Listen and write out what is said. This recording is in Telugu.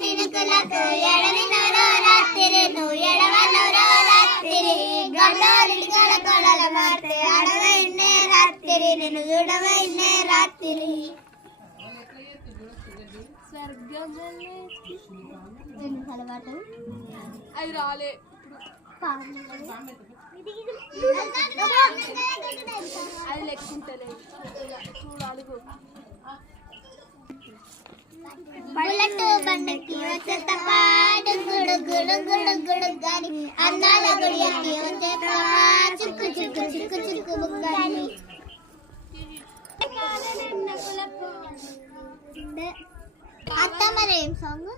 సినుకులకు ఎడని నోరో రాత్రి నువ్వు ఎడవనోరో రాత్రి గండోలి కొలకొలల మారితే అడవైనే రాత్రి నిన్ను చూడవైనే రాత్రి అలవాటు అది రాలే అది లెక్కుంటలేదు చూడాలి బుల్లెట్ బండకి వచ్చేత గుడు గుడు గుడు గుడు గాని అందాల గుడియకి వచ్చేత చుక్కు చుక్కు చుక్కు చుక్కు బుగ్గని అత్త మరి ఏం సాంగ్